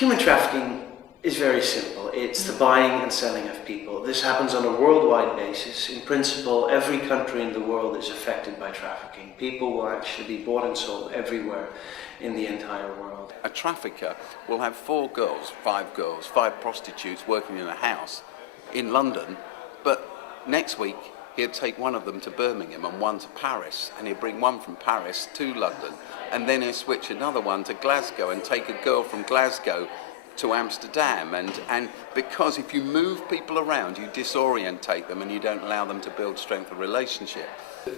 Human trafficking is very simple. It's the buying and selling of people. This happens on a worldwide basis. In principle, every country in the world is affected by trafficking. People will actually be bought and sold everywhere in the entire world. A trafficker will have 4 girls, 5 prostitutes working in a house in London, but next week he'd take one of them to Birmingham and one to Paris, and he'd bring one from Paris to London, and then he'd switch another one to Glasgow and take a girl from Glasgow to Amsterdam, and because if you move people around, you disorientate them and you don't allow them to build strength of relationship.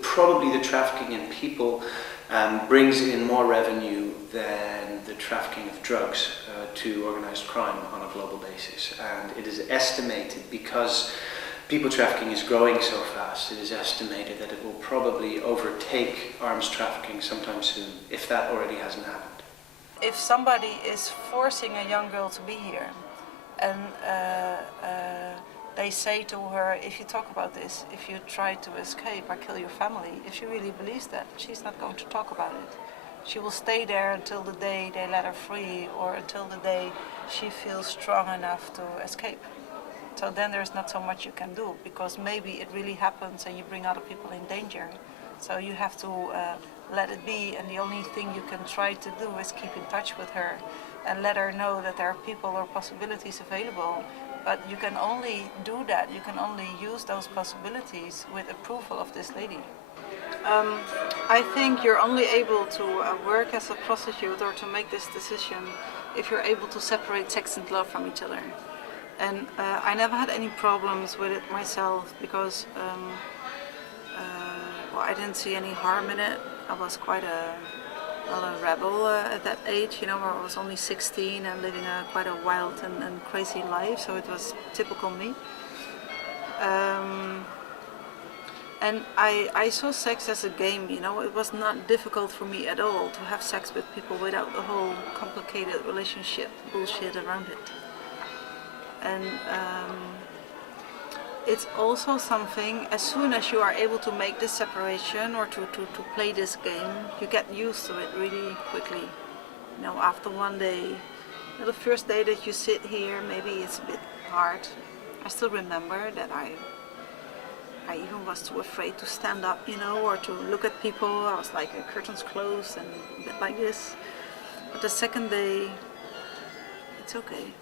Probably the trafficking in people brings in more revenue than the trafficking of drugs to organized crime on a global basis, and it is estimated, because people trafficking is growing so fast, it is estimated that it will probably overtake arms trafficking sometime soon, if that already hasn't happened. If somebody is forcing a young girl to be here and they say to her, if you talk about this, if you try to escape, I kill your family, if she really believes that, she's not going to talk about it. She will stay there until the day they let her free, or until the day she feels strong enough to escape. So then there's not so much you can do, because maybe it really happens and you bring other people in danger. So you have to let it be, and the only thing you can try to do is keep in touch with her and let her know that there are people or possibilities available. But you can only do that, you can only use those possibilities with approval of this lady. I think you're only able to work as a prostitute or to make this decision if you're able to separate sex and love from each other. And I never had any problems with it myself, because well, I didn't see any harm in it. I was quite a rebel at that age, you know, where I was only 16 and living quite a wild and crazy life, so it was typical me. And I saw sex as a game, you know. It was not difficult for me at all to have sex with people without the whole complicated relationship bullshit around it. And it's also something, as soon as you are able to make this separation or to play this game, you get used to it really quickly. You know, after one day, you know, the first day that you sit here, maybe it's a bit hard. I still remember that I even was too afraid to stand up, you know, or to look at people. I was like, curtains closed and a bit like this. But the second day, it's okay.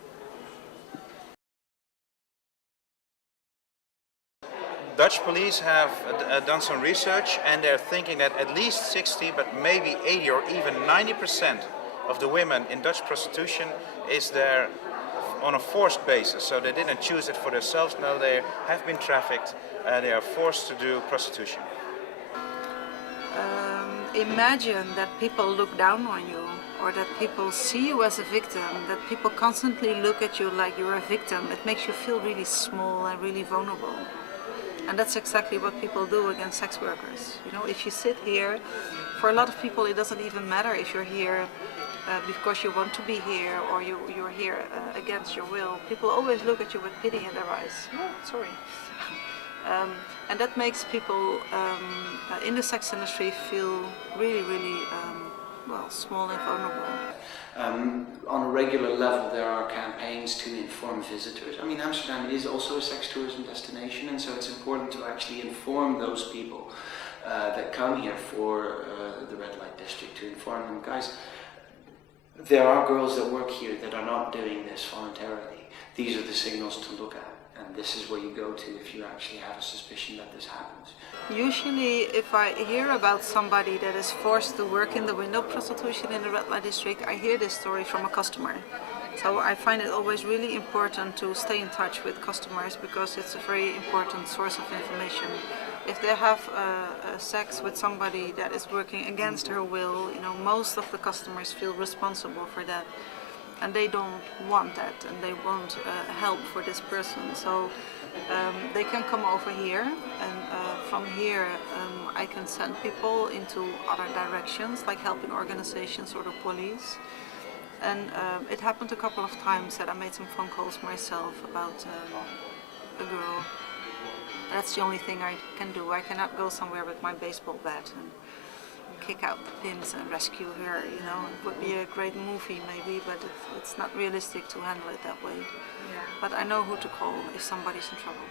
Dutch police have done some research, and they're thinking that at least 60, but maybe 80 or even 90% of the women in Dutch prostitution is there on a forced basis. So they didn't choose it for themselves, no, they have been trafficked, they are forced to do prostitution. Imagine that people look down on you, or that people see you as a victim, that people constantly look at you like you're a victim. It makes you feel really small and really vulnerable. And that's exactly what people do against sex workers. You know, if you sit here, for a lot of people it doesn't even matter if you're here because you want to be here, or you're here against your will. People always look at you with pity in their eyes. Oh, sorry. And that makes people in the sex industry feel really, really well, small and vulnerable. On a regular level, there are campaigns to inform visitors. I mean, Amsterdam is also a sex tourism destination, and so it's important to actually inform those people that come here for the red light district, to inform them, guys, there are girls that work here that are not doing this voluntarily. These are the signals to look at, and this is where you go to if you actually have a suspicion that this happens. Usually, if I hear about somebody that is forced to work in the window prostitution in the red light district, I hear this story from a customer. So I find it always really important to stay in touch with customers, because it's a very important source of information. If they have sex with somebody that is working against her will, you know, most of the customers feel responsible for that, and they don't want that, and they want help for this person. So they can come over here, and from here I can send people into other directions, like helping organizations or the police. And it happened a couple of times that I made some phone calls myself about a girl. That's the only thing I can do. I cannot go somewhere with my baseball bat and kick out the pimps and rescue her, you know. It would be a great movie maybe, but it's not realistic to handle it that way. Yeah. But I know who to call if somebody's in trouble.